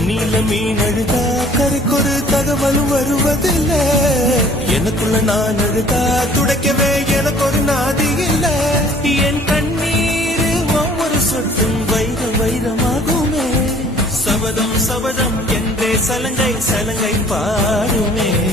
தண்ணியில மீன் அழுதா கரைக்கொரு தகவலும் வருவதில்ல. எனக்குள்ள நான் அழுதா துடைக்கவே எனக்கு ஒரு நாதி இல்ல. என் கண்ணீர் ஒவ்வொரு சொட்டும் வைர வைரமாகுமே. சபதம் சபதம் என்றே சலங்கை சலங்கை பாடுமே.